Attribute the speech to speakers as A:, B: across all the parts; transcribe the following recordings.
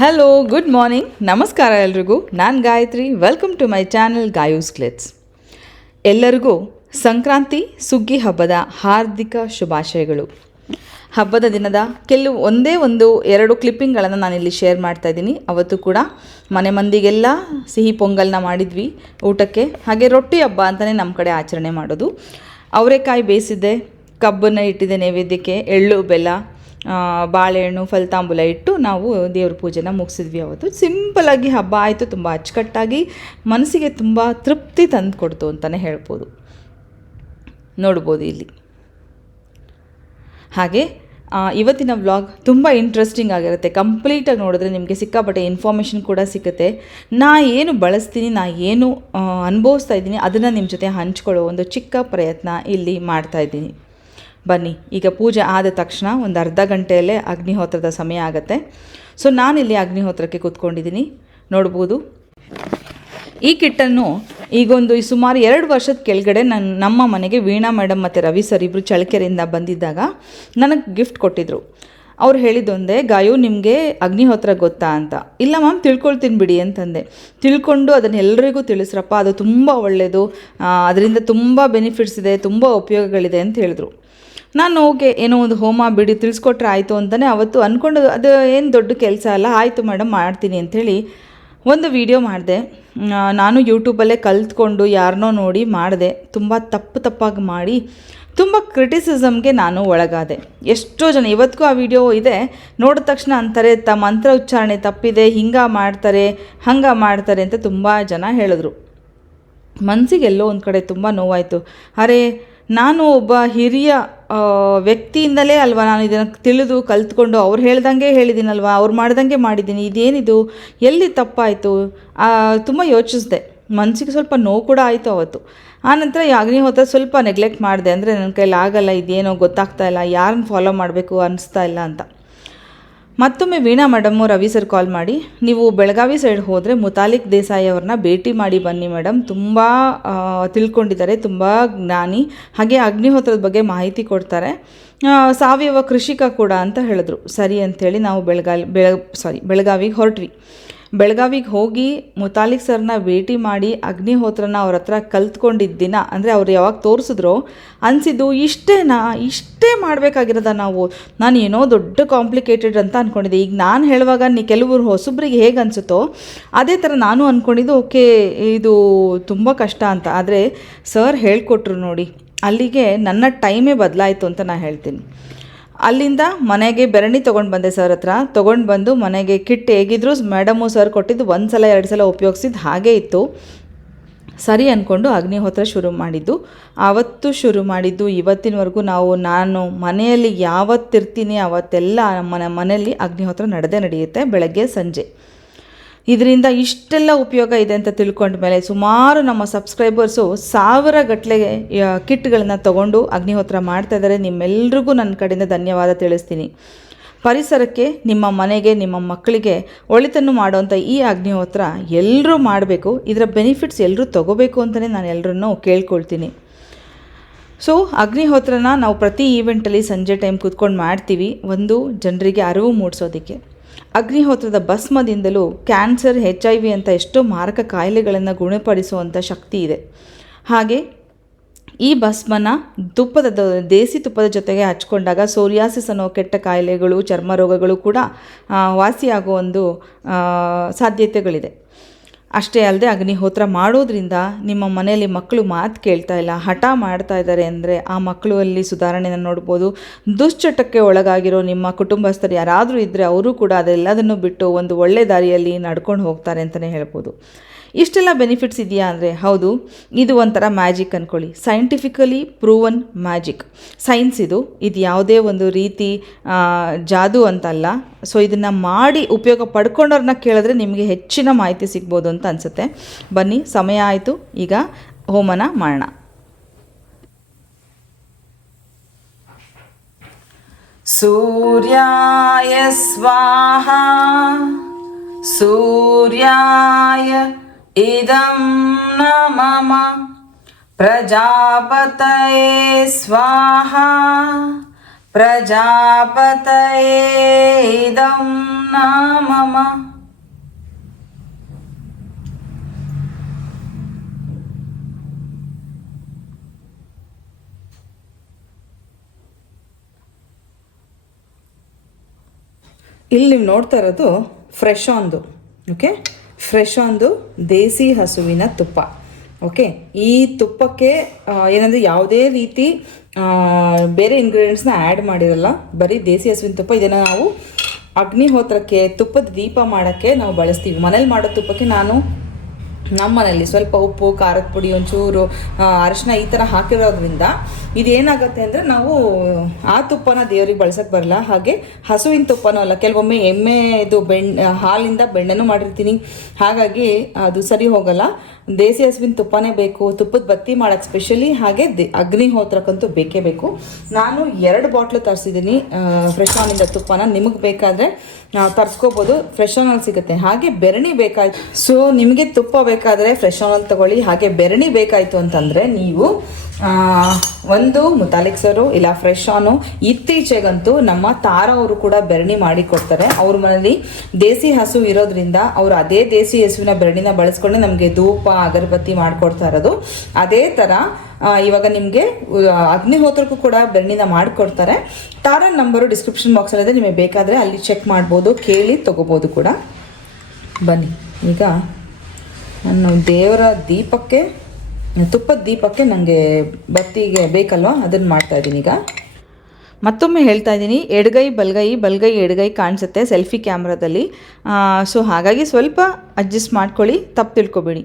A: Hello good morning ನಮಸ್ಕಾರ ಎಲ್ರಿಗೂ. ನಾನು Gayathri. Welcome to my channel Gayu's clicks ಎಲ್ಲರಿಗೂ ಸಂಕ್ರಾಂತಿ, ಸುಗ್ಗಿ ಹಬ್ಬದ ಹಾರ್ದಿಕ ಶುಭಾಶಯಗಳು. ಹಬ್ಬದ ದಿನದ ಕೆಲವು ಒಂದೇ ಒಂದು, ಎರಡು ಕ್ಲಿಪ್ಪಿಂಗ್ಗಳನ್ನು ನಾನಿಲ್ಲಿ ಶೇರ್ ಮಾಡ್ತಾ ಇದ್ದೀನಿ. ಅವತ್ತು ಕೂಡ ಮನೆ ಮಂದಿಗೆಲ್ಲ ಸಿಹಿ ಪೊಂಗಲ್ನ ಮಾಡಿದ್ವಿ ಊಟಕ್ಕೆ. ಹಾಗೆ ರೊಟ್ಟಿ ಹಬ್ಬ ಅಂತಲೇ ನಮ್ಮ ಕಡೆ ಆಚರಣೆ ಮಾಡೋದು. ಅವರೆಕಾಯಿ ಬೇಯಿಸಿದ್ದೆ, ಕಬ್ಬನ್ನು ಇಟ್ಟಿದ್ದೆ ನೈವೇದ್ಯಕ್ಕೆ, ಎಳ್ಳು, ಬೆಲ್ಲ ಬಾಳೆಹಣ್ಣು, ಫಲತಾಂಬೂಲ ಇಟ್ಟು ನಾವು ದೇವ್ರ ಪೂಜೆನ ಮುಗಿಸಿದ್ವಿ ಅವತ್ತು. ಸಿಂಪಲಾಗಿ ಹಬ್ಬ ಆಯಿತು, ತುಂಬ ಅಚ್ಚುಕಟ್ಟಾಗಿ, ಮನಸ್ಸಿಗೆ ತುಂಬ ತೃಪ್ತಿ ತಂದು ಕೊಡ್ತು ಅಂತಲೇ ಹೇಳ್ಬೋದು. ನೋಡ್ಬೋದು ಇಲ್ಲಿ. ಹಾಗೆ ಇವತ್ತಿನ ವ್ಲಾಗ್ ತುಂಬ ಇಂಟ್ರೆಸ್ಟಿಂಗ್ ಆಗಿರುತ್ತೆ. ಕಂಪ್ಲೀಟಾಗಿ ನೋಡಿದ್ರೆ ನಿಮಗೆ ಸಿಕ್ಕಾಪಟ್ಟೆ ಇನ್ಫಾರ್ಮೇಷನ್ ಕೂಡ ಸಿಗುತ್ತೆ. ನಾ ಏನು ಬಳಸ್ತೀನಿ, ನಾ ಏನು ಅನುಭವಿಸ್ತಾ ಇದ್ದೀನಿ, ಅದನ್ನು ನಿಮ್ಮ ಜೊತೆ ಹಂಚ್ಕೊಳ್ಳೋ ಒಂದು ಚಿಕ್ಕ ಪ್ರಯತ್ನ ಇಲ್ಲಿ ಮಾಡ್ತಾ ಇದ್ದೀನಿ. ಬನ್ನಿ. ಈಗ ಪೂಜೆ ಆದ ತಕ್ಷಣ ಒಂದು ಅರ್ಧ ಗಂಟೆಯಲ್ಲೇ ಅಗ್ನಿಹೋತ್ರದ ಸಮಯ ಆಗುತ್ತೆ. ಸೊ ನಾನಿಲ್ಲಿ ಅಗ್ನಿಹೋತ್ರಕ್ಕೆ ಕೂತ್ಕೊಂಡಿದ್ದೀನಿ. ನೋಡ್ಬೋದು. ಈ ಕಿಟ್ಟನ್ನು ಈಗೊಂದು ಸುಮಾರು ಎರಡು ವರ್ಷದ ಕೆಳಗಡೆ ನನ್ನ ನಮ್ಮ ಮನೆಗೆ ವೀಣಾ ಮೇಡಮ್ ಮತ್ತು ರವಿ ಸರ್ ಇಬ್ಬರು ಚಳಕೆರೆಯಿಂದ ಬಂದಿದ್ದಾಗ ನನಗೆ ಗಿಫ್ಟ್ ಕೊಟ್ಟಿದ್ದರು ಅವ್ರು ಹೇಳಿದ್ದೊಂದೇ ಗಾಯು, ನಿಮಗೆ ಅಗ್ನಿಹೋತ್ರ ಗೊತ್ತಾ ಅಂತ. ಇಲ್ಲ ಮ್ಯಾಮ್, ತಿಳ್ಕೊಳ್ತೀನಿ ಬಿಡಿ, ಅಂತಂದೆ. ತಿಳ್ಕೊಂಡು ಅದನ್ನು ಎಲ್ಲರಿಗೂ ತಿಳಿಸ್ರಪ್ಪ, ಅದು ತುಂಬ ಒಳ್ಳೆಯದು ಅದರಿಂದ ತುಂಬ ಬೆನಿಫಿಟ್ಸ್ ಇದೆ, ತುಂಬ ಉಪಯೋಗಗಳಿದೆ ಅಂತ ಹೇಳಿದ್ರು. ನಾನು ಓಕೆ ಏನೋ ಒಂದು ಹೋಮ ಬಿಡಿ ತಿಳಿಸ್ಕೊಟ್ರೆ ಆಯಿತು ಅಂತಲೇ ಅವತ್ತು ಅಂದ್ಕೊಂಡು ಅದು ಏನು ದೊಡ್ಡ ಕೆಲಸ ಅಲ್ಲ, ಆಯಿತು ಮೇಡಮ್, ಮಾಡ್ತೀನಿ ಅಂಥೇಳಿ ಒಂದು ವಿಡಿಯೋ ಮಾಡಿದೆ. ನಾನು ಯೂಟ್ಯೂಬಲ್ಲೇ ಕಲ್ತ್ಕೊಂಡು ಯಾರನ್ನೋ ನೋಡಿ ಮಾಡಿದೆ. ತುಂಬ ತಪ್ಪು ತಪ್ಪಾಗಿ ಮಾಡಿ ತುಂಬ ಕ್ರಿಟಿಸಿಸಮ್ಗೆ ನಾನು ಒಳಗಾದೆ. ಎಷ್ಟೋ ಜನ, ಇವತ್ತಿಗೂ ಆ ವಿಡಿಯೋ ಇದೆ. ನೋಡಿದ ತಕ್ಷಣ ಅಂತಾರೆ, ತ, ಮಂತ್ರ ಉಚ್ಚಾರಣೆ ತಪ್ಪಿದೆ, ಹಿಂಗೆ ಮಾಡ್ತಾರೆ, ಹಂಗೆ ಮಾಡ್ತಾರೆ ಅಂತ ತುಂಬ ಜನ ಹೇಳಿದ್ರು. ಮನಸ್ಸಿಗೆಲ್ಲೋ ಒಂದು ಕಡೆ ತುಂಬ ನೋವಾಯಿತು. ಅರೆ ನಾನು ಒಬ್ಬ ಹಿರಿಯ ವ್ಯಕ್ತಿಯಿಂದಲೇ ಅಲ್ವಾ ನಾನು ಇದನ್ನು ತಿಳಿದು ಕಲ್ತ್ಕೊಂಡು ಅವ್ರು ಹೇಳ್ದಂಗೆ ಹೇಳಿದ್ದೀನಲ್ವಾ ಅವ್ರು ಮಾಡ್ದಂಗೆ ಮಾಡಿದ್ದೀನಿ, ಇದೇನಿದು, ಎಲ್ಲಿ ತಪ್ಪಾಯಿತು? ತುಂಬ ಯೋಚಿಸಿದೆ. ಮನಸ್ಸಿಗೆ ಸ್ವಲ್ಪ ನೋವು ಕೂಡ ಆಯಿತು ಅವತ್ತು. ಆನಂತರ ಅಗ್ನಿಹೋತ್ರ ಸ್ವಲ್ಪ ನೆಗ್ಲೆಕ್ಟ್ ಮಾಡಿದೆ, ಅಂದರೆ ನನ್ನ ಕೈಲಿ ಆಗಲ್ಲ, ಇದೇನೋ ಗೊತ್ತಾಗ್ತಾ ಇಲ್ಲ, ಯಾರನ್ನ ಫಾಲೋ ಮಾಡಬೇಕು ಅನ್ನಿಸ್ತಾ ಇಲ್ಲ ಅಂತ. ಮತ್ತೊಮ್ಮೆ Veena madam Ravi sir call ಮಾಡಿ, ನೀವು ಬೆಳಗಾವಿ ಸೈಡ್ ಹೋದರೆ ಮುತಾಲಿಕ್ ದೇಸಾಯಿ ಅವ್ರನ್ನ ಭೇಟಿ ಮಾಡಿ ಬನ್ನಿ ಮೇಡಮ್. ತುಂಬ ತಿಳ್ಕೊಂಡಿದ್ದಾರೆ, ತುಂಬ ಜ್ಞಾನಿ. ಹಾಗೆ ಅಗ್ನಿಹೋತ್ರದ ಬಗ್ಗೆ ಮಾಹಿತಿ ಕೊಡ್ತಾರೆ. ಸಾವಯವ ಕೃಷಿಕ ಕೂಡ ಅಂತ ಹೇಳಿದ್ರು. ಸರಿ ಅಂಥೇಳಿ ನಾವು ಬೆಳಗಾವಿ ಬೆಳ ಸಾರಿ ಬೆಳಗಾವಿಗೆ ಹೊರಟ್ವಿ. ಬೆಳಗಾವಿಗೆ ಹೋಗಿ ಮುತಾಲಿಕ್ ಸರ್ನ ಭೇಟಿ ಮಾಡಿ ಅಗ್ನಿಹೋತ್ರನ ಅವ್ರ ಹತ್ರ ಕಲ್ತ್ಕೊಂಡಿದ್ದ ದಿನ, ಅಂದರೆ ಅವ್ರು ಯಾವಾಗ ತೋರಿಸಿದ್ರು, ಅನಿಸಿದ್ದು ಇಷ್ಟೇನಾ, ಇಷ್ಟೇ ಮಾಡಬೇಕಾಗಿರೋದ ನಾವು? ನಾನು ಏನೋ ದೊಡ್ಡ ಕಾಂಪ್ಲಿಕೇಟೆಡ್ ಅಂತ ಅಂದ್ಕೊಂಡಿದ್ದೆ ಈಗ ನಾನು ಹೇಳುವಾಗ ನೀ ಕೆಲವರು ಹೊಸಬ್ರಿಗೆ ಹೇಗೆ ಅನಿಸುತ್ತೋ, ಅದೇ ಥರ ನಾನು ಅಂದ್ಕೊಂಡಿದ್ದು ಓಕೆ, ಇದು ತುಂಬ ಕಷ್ಟ ಅಂತ. ಆದರೆ ಸರ್ ಹೇಳಿಕೊಟ್ರು ನೋಡಿ, ಅಲ್ಲಿಗೆ ನನ್ನ ಟೈಮೇ ಬದಲಾಯಿತು ಅಂತ ನಾನು ಹೇಳ್ತೀನಿ. ಅಲ್ಲಿಂದ ಮನೆಗೆ ಬೆರಣಿ ತೊಗೊಂಡು ಬಂದೆ ಸರ್ ಹತ್ರ. ತೊಗೊಂಡು ಬಂದು ಮನೆಗೆ ಕಿಟ್ ಹೇಗಿದ್ರು ಮೇಡಮು ಸರ್ ಕೊಟ್ಟಿದ್ದು ಒಂದು ಸಲ ಎರಡು ಸಲ ಉಪಯೋಗಿಸಿದ್ದು ಹಾಗೇ ಇತ್ತು. ಸರಿ ಅಂದ್ಕೊಂಡು ಅಗ್ನಿಹೋತ್ರ ಶುರು ಮಾಡಿದ್ದು. ಆವತ್ತು ಶುರು ಮಾಡಿದ್ದು ಇವತ್ತಿನವರೆಗೂ ನಾವು, ನಾನು ಮನೆಯಲ್ಲಿ ಯಾವತ್ತಿರ್ತೀನಿ ಅವತ್ತೆಲ್ಲ ನಮ್ಮ ಮನೆಯಲ್ಲಿ ಅಗ್ನಿಹೋತ್ರ ನಡೆದೇ ನಡೆಯುತ್ತೆ ಬೆಳಗ್ಗೆ, ಸಂಜೆ. ಇದರಿಂದ ಇಷ್ಟೆಲ್ಲ ಉಪಯೋಗ ಇದೆ ಅಂತ ತಿಳ್ಕೊಂಡ ಮೇಲೆ ಸುಮಾರು ನಮ್ಮ ಸಬ್ಸ್ಕ್ರೈಬರ್ಸು ಸಾವಿರ ಗಟ್ಟಲೆ ಕಿಟ್ಗಳನ್ನ ತಗೊಂಡು ಅಗ್ನಿಹೋತ್ರ ಮಾಡ್ತಾ ಇದ್ದಾರೆ. ನಿಮ್ಮೆಲ್ರಿಗೂ ನನ್ನ ಕಡೆಯಿಂದ ಧನ್ಯವಾದ ತಿಳಿಸ್ತೀನಿ. ಪರಿಸರಕ್ಕೆ, ನಿಮ್ಮ ಮನೆಗೆ, ನಿಮ್ಮ ಮಕ್ಕಳಿಗೆ ಒಳಿತನ್ನು ಮಾಡುವಂಥ ಈ ಅಗ್ನಿಹೋತ್ರ ಎಲ್ಲರೂ ಮಾಡಬೇಕು. ಇದರ ಬೆನಿಫಿಟ್ಸ್ ಎಲ್ಲರೂ ತಗೋಬೇಕು ಅಂತಲೇ ನಾನು ಎಲ್ಲರನ್ನೂ ಕೇಳ್ಕೊಳ್ತೀನಿ. ಸೊ ಅಗ್ನಿಹೋತ್ರನ ನಾವು ಪ್ರತಿ ಈವೆಂಟಲ್ಲಿ ಸಂಜೆ ಟೈಮ್ ಕೂತ್ಕೊಂಡು ಮಾಡ್ತೀವಿ. ಒಂದು, ಜನರಿಗೆ ಅರಿವು ಮೂಡಿಸೋದಕ್ಕೆ. ಅಗ್ನಿಹೋತ್ರದ ಭಸ್ಮದಿಂದಲೂ ಕ್ಯಾನ್ಸರ್ ಹೆಚ್ ಐ ವಿ ಅಂತ ಎಷ್ಟೋ ಮಾರಕ ಕಾಯಿಲೆಗಳನ್ನು ಗುಣಪಡಿಸುವಂಥ ಶಕ್ತಿ ಇದೆ. ಹಾಗೆ ಈ ಭಸ್ಮನ ತುಪ್ಪದ ದೇಸಿ ತುಪ್ಪದ ಜೊತೆಗೆ ಹಚ್ಕೊಂಡಾಗ ಸೋರಿಯಾಸಿಸ್ ಅನ್ನೋ ಕೆಟ್ಟ ಕಾಯಿಲೆಗಳು, ಚರ್ಮ ರೋಗಗಳು ಕೂಡ ವಾಸಿಯಾಗುವ ವಾಸಿಯಾಗೋ ಒಂದು ಸಾಧ್ಯತೆಗಳಿದೆ. ಅಷ್ಟೇ ಅಲ್ಲದೆ ಅಗ್ನಿಹೋತ್ರ ಮಾಡೋದ್ರಿಂದ ನಿಮ್ಮ ಮನೆಯಲ್ಲಿ ಮಕ್ಕಳು ಮಾತು ಕೇಳ್ತಾ ಇಲ್ಲ, ಹಠ ಮಾಡ್ತಾ ಇದ್ದಾರೆ ಅಂದರೆ ಆ ಮಕ್ಕಳು ಅಲ್ಲಿ ಸುಧಾರಣೆನ ನೋಡ್ಬೋದು. ದುಶ್ಚಟಕ್ಕೆ ಒಳಗಾಗಿರೋ ನಿಮ್ಮ ಕುಟುಂಬಸ್ಥರು ಯಾರಾದರೂ ಇದ್ದರೆ ಅವರು ಕೂಡ ಅದೆಲ್ಲದನ್ನು ಬಿಟ್ಟು ಒಂದು ಒಳ್ಳೆ ದಾರಿಯಲ್ಲಿ ನಡ್ಕೊಂಡು ಹೋಗ್ತಾರೆ ಅಂತಲೇ ಹೇಳ್ಬೋದು. ಇಷ್ಟೆಲ್ಲ ಬೆನಿಫಿಟ್ಸ್ ಇದೆಯಾ ಅಂದರೆ? ಹೌದು, ಇದು ಒಂಥರ ಮ್ಯಾಜಿಕ್ ಅಂದ್ಕೊಳ್ಳಿ ಸೈಂಟಿಫಿಕಲಿ ಪ್ರೂವನ್ ಮ್ಯಾಜಿಕ್ ಸೈನ್ಸ್ ಇದು ಇದು ಯಾವುದೇ ಒಂದು ರೀತಿ ಜಾದು ಅಂತಲ್ಲ. ಸೊ ಇದನ್ನು ಮಾಡಿ ಉಪಯೋಗ ಪಡ್ಕೊಂಡವ್ರನ್ನ ಕೇಳಿದ್ರೆ ನಿಮಗೆ ಹೆಚ್ಚಿನ ಮಾಹಿತಿ ಸಿಗ್ಬೋದು ಅಂತ ಅನಿಸುತ್ತೆ. ಬನ್ನಿ, ಸಮಯ ಆಯಿತು. ಈಗ ಹೋಮನ ಮಾಡೋಣ. ಸೂರ್ಯ ಸ್ವಾಹ, ಸೂರ್ಯಾಯ इदं न मम प्रजापतये स्वाहा प्रजापतये इदं न मम ಇಲ್ಲಿ ನೀವು ನೋಡ್ತಾ ಇರೋದು ಫ್ರೆಶ್ ಒಂದು ಓಕೆ ಫ್ರೆಶ್ ಒಂದು ದೇಸಿ ಹಸುವಿನ ತುಪ್ಪ. ಓಕೆ? ಈ ತುಪ್ಪಕ್ಕೆ ಏನಂದರೆ ಯಾವುದೇ ರೀತಿ ಬೇರೆ ಇಂಗ್ರೀಡಿಯೆಂಟ್ಸ್ನ ಆ್ಯಡ್ ಮಾಡಿರಲ್ಲ, ಬರೀ ದೇಸಿ ಹಸುವಿನ ತುಪ್ಪ. ಇದನ್ನು ನಾವು ಅಗ್ನಿಹೋತ್ರಕ್ಕೆ, ತುಪ್ಪದ ದೀಪ ಮಾಡೋಕ್ಕೆ ನಾವು ಬಳಸ್ತೀವಿ. ಮನೇಲಿ ಮಾಡೋ ತುಪ್ಪಕ್ಕೆ ನಾನು ನಮ್ಮ ಮನೇಲಿ ಸ್ವಲ್ಪ ಉಪ್ಪು, ಖಾರದ ಪುಡಿ, ಒಂಚೂರು ಅರಿಶಿನ ಈ ಥರ ಹಾಕಿರೋದ್ರಿಂದ ಇದೇನಾಗುತ್ತೆ ಅಂದರೆ ನಾವು ಆ ತುಪ್ಪನ ದೇವ್ರಿಗೆ ಬಳಸಕ್ಕೆ ಬರಲ್ಲ. ಹಾಗೆ ಹಸುವಿನ ತುಪ್ಪನೂ ಅಲ್ಲ, ಕೆಲವೊಮ್ಮೆ ಎಮ್ಮೆ ಇದು ಬೆಣ್ಣೆ ಹಾಲಿಂದ ಬೆಣ್ಣೆನೂ ಮಾಡಿರ್ತೀನಿ. ಹಾಗಾಗಿ ಅದು ಸರಿ ಹೋಗಲ್ಲ. ದೇಸಿ ಹಸುವಿನ ತುಪ್ಪನೇ ಬೇಕು. ತುಪ್ಪದ ಬತ್ತಿ ಮಾಡೋಕ್ಕೆ ಸ್ಪೆಷಲಿ ಹಾಗೆ ಅಗ್ನಿ ಅಗ್ನಿಹೋತ್ರಕ್ಕಂತೂ ಬೇಕೇ ಬೇಕು. ನಾನು ಎರಡು ಬಾಟ್ಲು ತರಿಸಿದ್ದೀನಿ ಫ್ರೆಶ್ ಆನಿಂದ ತುಪ್ಪನ. ನಿಮಗೆ ಬೇಕಾದರೆ ತರಿಸ್ಕೋಬೋದು. ಫ್ರೆಶ್ ಆನಲ್ಲಿ ಸಿಗುತ್ತೆ. ಹಾಗೆ ಬೆರಣಿ ಬೇಕಾಯ್ತು. ಸೊ ನಿಮಗೆ ತುಪ್ಪ ಬೇಕಾದರೆ ಫ್ರೆಶ್ ಆನ್ ತಗೊಳ್ಳಿ. ಹಾಗೆ ಬೆರಣಿ ಬೇಕಾಯಿತು ಅಂತಂದರೆ ನೀವು ಒಂದು ಮುತಾಲಿಕ್ಸರು ಇಲ್ಲ ಫ್ರೆಶ್ ಆನು ಇತ್ತೀಚೆಗಂತೂ ನಮ್ಮ ತಾರ ಅವರು ಕೂಡ ಬೆರಣಿ ಮಾಡಿ ಕೊಡ್ತಾರೆ. ಅವ್ರ ಮನೇಲಿ ದೇಸಿ ಹಸು ಇರೋದ್ರಿಂದ ಅವರು ಅದೇ ದೇಸಿ ಹಸುವಿನ ಬೆರಣಿನ ಬಳಸ್ಕೊಂಡು ನಮಗೆ ಧೂಪ, ಅಗರಬತ್ತಿ ಮಾಡಿಕೊಡ್ತಾ ಇರೋದು. ಅದೇ ಥರ ಇವಾಗ ನಿಮಗೆ ಅಗ್ನಿಹೋತ್ರಕ್ಕೂ ಕೂಡ ಬೆರಣಿನ ಮಾಡಿಕೊಡ್ತಾರೆ. ತಾರ ನಂಬರು ಡಿಸ್ಕ್ರಿಪ್ಷನ್ ಬಾಕ್ಸಲ್ಲಿದೆ ನಿಮಗೆ ಬೇಕಾದರೆ ಅಲ್ಲಿ ಚೆಕ್ ಮಾಡ್ಬೋದು, ಕೇಳಿ ತೊಗೋಬೋದು ಕೂಡ. ಬನ್ನಿ. ಈಗ ನಾನು ದೇವರ ದೀಪಕ್ಕೆ ತುಪ್ಪದ ದೀಪಕ್ಕೆ ನನಗೆ ಬತ್ತಿಗೆ ಬೇಕಲ್ವಾ? ಅದನ್ನು ಮಾಡ್ತಾ ಇದ್ದೀನಿ ಈಗ. ಮತ್ತೊಮ್ಮೆ ಹೇಳ್ತಾ ಇದ್ದೀನಿ, ಎಡಗೈ, ಬಲಗೈ ಬಲಗೈ, ಎಡಗೈ ಕಾಣಿಸುತ್ತೆ ಸೆಲ್ಫಿ ಕ್ಯಾಮ್ರಾದಲ್ಲಿ. ಸೊ ಹಾಗಾಗಿ ಸ್ವಲ್ಪ ಅಡ್ಜಸ್ಟ್ ಮಾಡ್ಕೊಳ್ಳಿ, ತಪ್ಪು ತಿಳ್ಕೊಬೇಡಿ.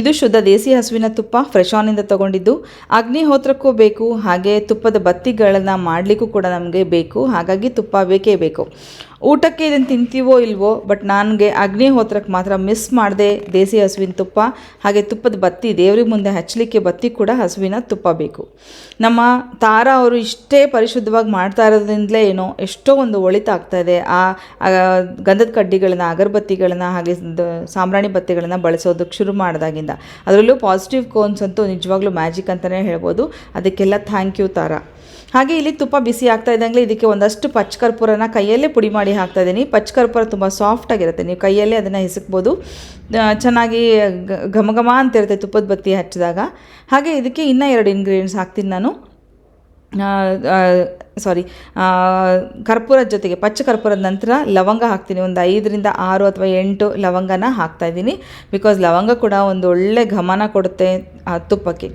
A: ಇದು ಶುದ್ಧ ದೇಸಿ ಹಸುವಿನ ತುಪ್ಪ ಫ್ರೆಶ್ ಆನಿಂದ ತೊಗೊಂಡಿದ್ದು. ಅಗ್ನಿಹೋತ್ರಕ್ಕೂ ಬೇಕು, ಹಾಗೆ ತುಪ್ಪದ ಬತ್ತಿಗಳನ್ನು ಮಾಡಲಿಕ್ಕೂ ಕೂಡ ನಮಗೆ ಬೇಕು. ಹಾಗಾಗಿ ತುಪ್ಪ ಬೇಕೇ ಬೇಕು. ಊಟಕ್ಕೆ ಇದನ್ನು ತಿಂತೀವೋ ಇಲ್ವೋ ಬಟ್ ನನಗೆ ಅಗ್ನಿಹೋತ್ರಕ್ಕೆ ಮಾತ್ರ ಮಿಸ್ ಮಾಡದೆ ದೇಸಿ ಹಸುವಿನ ತುಪ್ಪ. ಹಾಗೆ ತುಪ್ಪದ ಬತ್ತಿ, ದೇವ್ರಿಗೆ ಮುಂದೆ ಹಚ್ಚಲಿಕ್ಕೆ ಬತ್ತಿ ಕೂಡ ಹಸುವಿನ ತುಪ್ಪ ಬೇಕು. ನಮ್ಮ ತಾರಾ ಅವರು ಇಷ್ಟೇ ಪರಿಶುದ್ಧವಾಗಿ ಮಾಡ್ತಾ ಇರೋದ್ರಿಂದಲೇ ಏನೋ ಎಷ್ಟೋ ಒಂದು ಒಳಿತಾಗ್ತಾ ಇದೆ. ಆ ಗಂಧದ ಕಡ್ಡಿಗಳನ್ನು, ಅಗರಬತ್ತಿಗಳನ್ನು, ಹಾಗೆ ಸಾಂಬ್ರಾಣಿ ಬತ್ತಿಗಳನ್ನು ಬಳಸೋದಕ್ಕೆ ಶುರು ಮಾಡಿದಾಗಿಂದ. ಅದರಲ್ಲೂ ಪಾಸಿಟಿವ್ ಕೋನ್ಸ್ ಅಂತೂ ನಿಜವಾಗ್ಲೂ ಮ್ಯಾಜಿಕ್ ಅಂತಲೇ ಹೇಳ್ಬೋದು. ಅದಕ್ಕೆಲ್ಲ ಥ್ಯಾಂಕ್ ಯು ತಾರಾ. ಹಾಗೆ ಇಲ್ಲಿ ತುಪ್ಪ ಬಿಸಿ ಆಗ್ತಾ ಇದ್ದಂಗೆ ಇದಕ್ಕೆ ಒಂದಷ್ಟು ಪಚ್ಚಕರ್ಪೂರನ ಕೈಯಲ್ಲೇ ಪುಡಿ ಮಾಡಿ ಹಾಕ್ತಾ ಇದ್ದೀನಿ. ಪಚ್ಚಕರ್ಪೂರ ತುಂಬ ಸಾಫ್ಟಾಗಿರುತ್ತೆ ನೀವು ಕೈಯಲ್ಲೇ ಅದನ್ನು ಹಿಸಕ್ಬೋದು ಚೆನ್ನಾಗಿ ಘಮ ಘಮ ಅಂತ ಇರುತ್ತೆ ತುಪ್ಪದ ಬತ್ತಿ ಹಚ್ಚಿದಾಗ. ಹಾಗೆ ಇದಕ್ಕೆ ಇನ್ನೂ ಎರಡು ಇಂಗ್ರೀಡಿಯೆಂಟ್ಸ್ ಹಾಕ್ತೀನಿ ನಾನು. ಸಾರಿ ಕರ್ಪೂರದ ಜೊತೆಗೆ ಪಚ್ಚ ಕರ್ಪೂರದ ನಂತರ ಲವಂಗ ಹಾಕ್ತೀನಿ. ಒಂದು ಐದರಿಂದ ಆರು ಅಥವಾ ಎಂಟು ಲವಂಗನ ಹಾಕ್ತಾ ಇದ್ದೀನಿ. ಬಿಕಾಸ್ ಲವಂಗ ಕೂಡ ಒಂದು ಒಳ್ಳೆ ಘಮನ ಕೊಡುತ್ತೆ ಆ ತುಪ್ಪಕ್ಕೆ.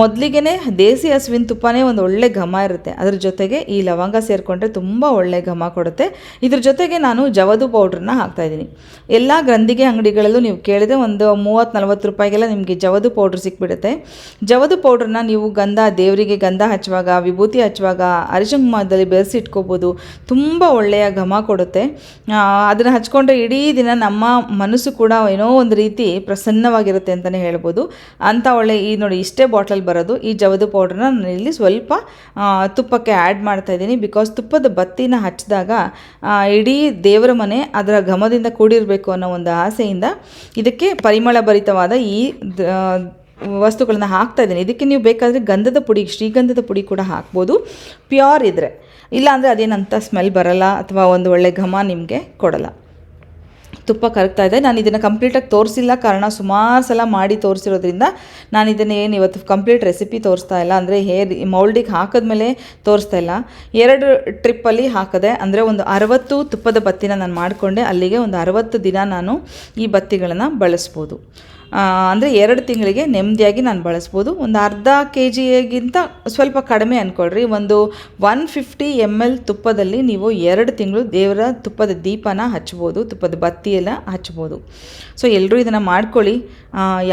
A: ಮೊದಲಿಗೆ ದೇಸಿ ಹಸುವಿನ ತುಪ್ಪನೇ ಒಂದು ಒಳ್ಳೆ ಘಮ ಇರುತ್ತೆ. ಅದ್ರ ಜೊತೆಗೆ ಈ ಲವಂಗ ಸೇರಿಕೊಂಡ್ರೆ ತುಂಬ ಒಳ್ಳೆ ಘಮ ಕೊಡುತ್ತೆ. ಇದ್ರ ಜೊತೆಗೆ ನಾನು ಜವದು ಪೌಡ್ರನ್ನ ಹಾಕ್ತಾ ಇದ್ದೀನಿ. ಎಲ್ಲ ಗ್ರಂಥಿಗೆ ಅಂಗಡಿಗಳಲ್ಲೂ ನೀವು ಕೇಳಿದ್ರೆ ಒಂದು ಮೂವತ್ತು ನಲ್ವತ್ತು ರೂಪಾಯಿಗೆಲ್ಲ ನಿಮಗೆ ಜವದು ಪೌಡ್ರ್ ಸಿಕ್ಬಿಡುತ್ತೆ. ಜವದು ಪೌಡ್ರನ್ನ ನೀವು ಗಂಧ, ದೇವರಿಗೆ ಗಂಧ ಹಚ್ಚುವಾಗ, ವಿಭೂತಿ ಹಚ್ಚುವಾಗ ಅರಿಶಿಂಗದಲ್ಲಿ ಬೆರೆಸಿ ಇಟ್ಕೋಬೋದು ತುಂಬ ಒಳ್ಳೆಯ ಘಮ ಕೊಡುತ್ತೆ. ಅದನ್ನು ಹಚ್ಕೊಂಡ್ರೆ ಇಡೀ ದಿನ ನಮ್ಮ ಮನಸ್ಸು ಕೂಡ ಏನೋ ಒಂದು ರೀತಿ ಪ್ರಸನ್ನವಾಗಿರುತ್ತೆ ಅಂತಲೇ ಹೇಳ್ಬೋದು. ಅಂಥ ಒಳ್ಳೆ ಈ ನೋಡಿ ಇಷ್ಟೇ ಬಾಟಲ್ ಬರೋದು. ಈ ಜವದು ಪೌಡ್ರನ್ನ ನಾನು ಇಲ್ಲಿ ಸ್ವಲ್ಪ ತುಪ್ಪಕ್ಕೆ ಆ್ಯಡ್ ಮಾಡ್ತಾ ಇದ್ದೀನಿ. ಬಿಕಾಸ್ ತುಪ್ಪದ ಬತ್ತಿನ ಹಚ್ಚಿದಾಗ ಇಡೀ ದೇವರ ಮನೆ ಅದರ ಘಮದಿಂದ ಕೂಡಿರಬೇಕು ಅನ್ನೋ ಒಂದು ಆಸೆಯಿಂದ ಇದಕ್ಕೆ ಪರಿಮಳ ಭರಿತವಾದ ಈ ವಸ್ತುಗಳನ್ನ ಹಾಕ್ತಾ ಇದ್ದೀನಿ. ಇದಕ್ಕೆ ನೀವು ಬೇಕಾದರೆ ಗಂಧದ ಪುಡಿ, ಶ್ರೀಗಂಧದ ಪುಡಿ ಕೂಡ ಹಾಕ್ಬೋದು. ಪ್ಯೂರ್ ಇದ್ದರೆ ಇಲ್ಲಾಂದರೆ ಅದೇನಂತ ಸ್ಮೆಲ್ ಬರಲ್ಲ ಅಥವಾ ಒಂದು ಒಳ್ಳೆ ಘಮ ನಿಮಗೆ ಕೊಡಲ್ಲ. ತುಪ್ಪ ಕರಗ್ತಾ ಇದೆ. ನಾನು ಇದನ್ನು ಕಂಪ್ಲೀಟಾಗಿ ತೋರಿಸಿಲ್ಲ. ಕಾರಣ ಸುಮಾರು ಸಲ ಮಾಡಿ ತೋರಿಸಿರೋದ್ರಿಂದ ನಾನು ಇದನ್ನು ಏನು ಇವತ್ತು ಕಂಪ್ಲೀಟ್ ರೆಸಿಪಿ ತೋರಿಸ್ತಾ ಇಲ್ಲ. ಅಂದರೆ ಹೇರ್ ಮೌಲ್ಡಿಗೆ ಹಾಕಿದ್ಮೇಲೆ ತೋರಿಸ್ತಾ ಇಲ್ಲ. ಎರಡು ಟ್ರಿಪ್ಪಲ್ಲಿ ಹಾಕಿದೆ, ಅಂದರೆ ಒಂದು ಅರವತ್ತು ತುಪ್ಪದ ಬತ್ತಿನ ನಾನು ಮಾಡಿಕೊಂಡೆ. ಅಲ್ಲಿಗೆ ಒಂದು ಅರವತ್ತು ದಿನ ನಾನು ಈ ಬತ್ತಿಗಳನ್ನು ಬಳಸ್ಬೋದು. ಅಂದರೆ ಎರಡು ತಿಂಗಳಿಗೆ ನೆಮ್ಮದಿಯಾಗಿ ನಾನು ಬಳಸ್ಬೋದು. ಒಂದು ಅರ್ಧ ಕೆ ಜಿಗಿಂತ ಸ್ವಲ್ಪ ಕಡಿಮೆ ಅಂದ್ಕೊಳ್ರಿ ಒಂದು ಒನ್ ಫಿಫ್ಟಿ ಎಂ ಎಲ್ ತುಪ್ಪದಲ್ಲಿ ನೀವು ಎರಡು ತಿಂಗಳು ದೇವರ ತುಪ್ಪದ ದೀಪನ ಹಚ್ಬೋದು, ತುಪ್ಪದ ಬತ್ತಿಯೆಲ್ಲ ಹಚ್ಬೋದು. ಸೊ ಎಲ್ಲರೂ ಇದನ್ನು ಮಾಡ್ಕೊಳ್ಳಿ.